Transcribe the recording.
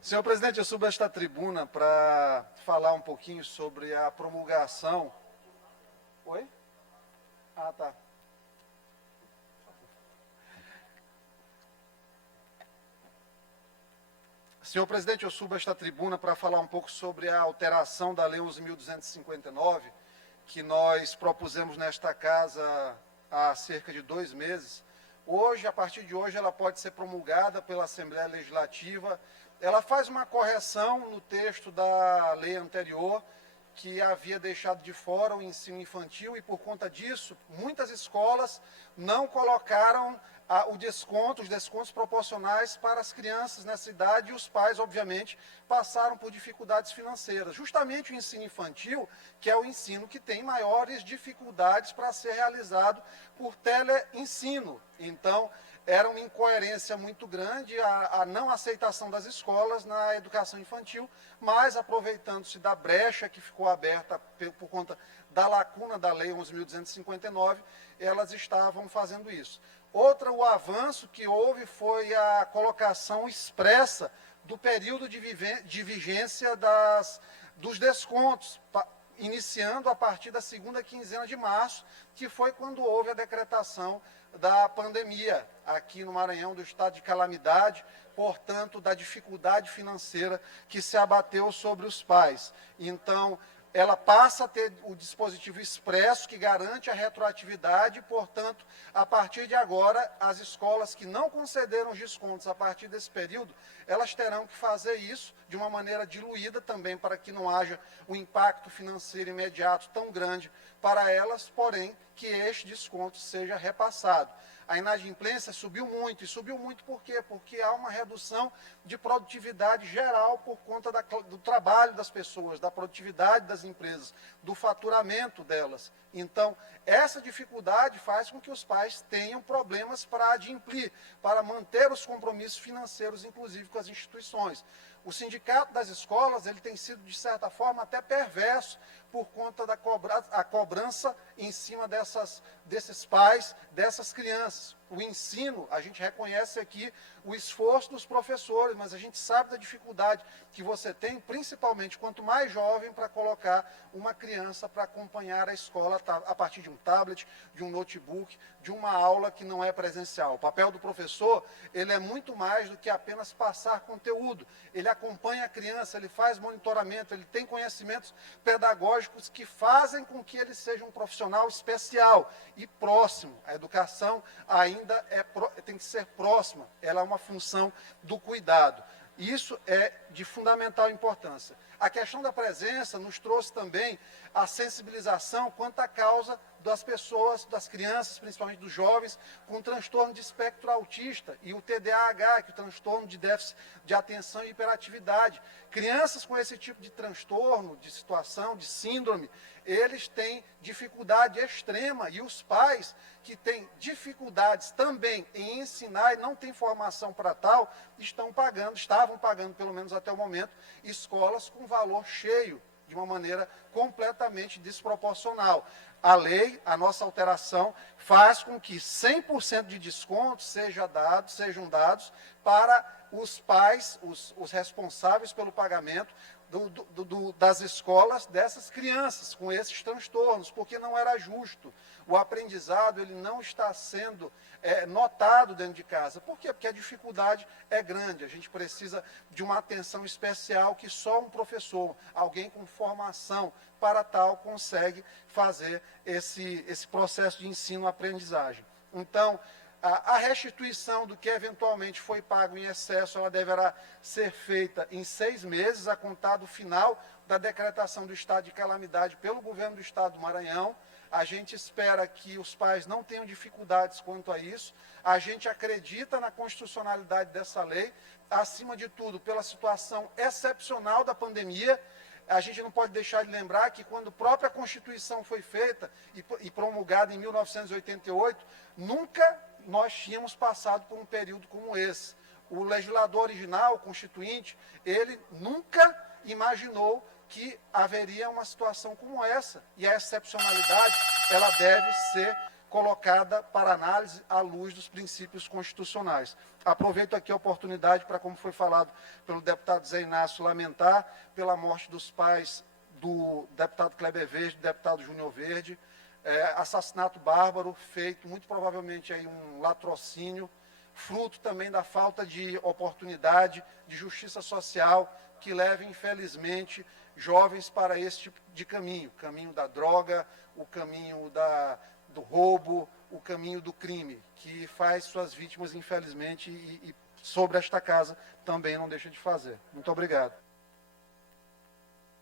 Senhor presidente, eu subo a esta tribuna para falar um pouquinho sobre a promulgação. Oi? Ah, tá. Senhor presidente, eu subo a esta tribuna para falar um pouco sobre a alteração da Lei 11.259, que nós propusemos nesta casa há cerca de 2 meses. Hoje, a partir de hoje, ela pode ser promulgada pela Assembleia Legislativa. Ela faz uma correção no texto da lei anterior, que havia deixado de fora o ensino infantil, e por conta disso, muitas escolas não colocaram os descontos proporcionais para as crianças nessa idade, e os pais, obviamente, passaram por dificuldades financeiras. Justamente o ensino infantil, que é o ensino que tem maiores dificuldades para ser realizado por teleensino. Então, era uma incoerência muito grande a não aceitação das escolas na educação infantil, mas aproveitando-se da brecha que ficou aberta por conta da lacuna da Lei 11.259, elas estavam fazendo isso. O avanço que houve foi a colocação expressa do período de vigência dos descontos, iniciando a partir da segunda quinzena de março, que foi quando houve a decretação da pandemia aqui no Maranhão, do estado de calamidade, portanto, da dificuldade financeira que se abateu sobre os pais. Então, ela passa a ter o dispositivo expresso que garante a retroatividade, portanto, a partir de agora, as escolas que não concederam os descontos a partir desse período, elas terão que fazer isso de uma maneira diluída também, para que não haja um impacto financeiro imediato tão grande para elas, porém, que este desconto seja repassado. A inadimplência subiu muito, e subiu muito por quê? Porque há uma redução de produtividade geral por conta do trabalho das pessoas, da produtividade das empresas, do faturamento delas. Então, essa dificuldade faz com que os pais tenham problemas para adimplir, para manter os compromissos financeiros, inclusive com as instituições. O sindicato das escolas, ele tem sido, de certa forma, até perverso por conta da cobrança em cima desses pais, dessas crianças. O ensino, a gente reconhece aqui o esforço dos professores, mas a gente sabe da dificuldade que você tem, principalmente quanto mais jovem, para colocar uma criança para acompanhar a escola a partir de um tablet, de um notebook, de uma aula que não é presencial. O papel do professor, ele é muito mais do que apenas passar conteúdo. Ele acompanha a criança, ele faz monitoramento, ele tem conhecimentos pedagógicos que fazem com que ele seja um profissional especial e próximo. A educação ainda tem que ser próxima, ela é uma função do cuidado. Isso é de fundamental importância. A questão da presença nos trouxe também a sensibilização quanto à causa das pessoas, das crianças, principalmente dos jovens, com transtorno de espectro autista e o TDAH, que é o transtorno de déficit de atenção e hiperatividade. Crianças com esse tipo de transtorno, de situação, de síndrome, eles têm dificuldade extrema, e os pais que têm dificuldades também em ensinar e não têm formação para tal, estavam pagando, pelo menos até o momento, escolas com valor cheio, de uma maneira completamente desproporcional. A lei, a nossa alteração, faz com que 100% de descontos sejam dados para os pais, os responsáveis pelo pagamento das escolas dessas crianças com esses transtornos, porque não era justo. O aprendizado, ele não está sendo notado dentro de casa. Por quê? Porque a dificuldade é grande. A gente precisa de uma atenção especial que só um professor, alguém com formação para tal, consegue fazer esse processo de ensino-aprendizagem. Então, a restituição do que eventualmente foi pago em excesso, ela deverá ser feita em 6 meses, a contar do final da decretação do estado de calamidade pelo governo do estado do Maranhão. A gente espera que os pais não tenham dificuldades quanto a isso. A gente acredita na constitucionalidade dessa lei, acima de tudo, pela situação excepcional da pandemia. A gente não pode deixar de lembrar que quando a própria Constituição foi feita e promulgada em 1988, nunca nós tínhamos passado por um período como esse. O legislador original, o constituinte, ele nunca imaginou que haveria uma situação como essa. E a excepcionalidade, ela deve ser colocada para análise à luz dos princípios constitucionais. Aproveito aqui a oportunidade para, como foi falado pelo deputado Zé Inácio, lamentar pela morte dos pais do deputado Kleber Verde, do deputado Júnior Verde, assassinato bárbaro, feito muito provavelmente aí um latrocínio, fruto também da falta de oportunidade, de justiça social, que leva, infelizmente, jovens para esse tipo de caminho da droga, o caminho do roubo, o caminho do crime, que faz suas vítimas, infelizmente, e sobre esta casa também não deixa de fazer. Muito obrigado.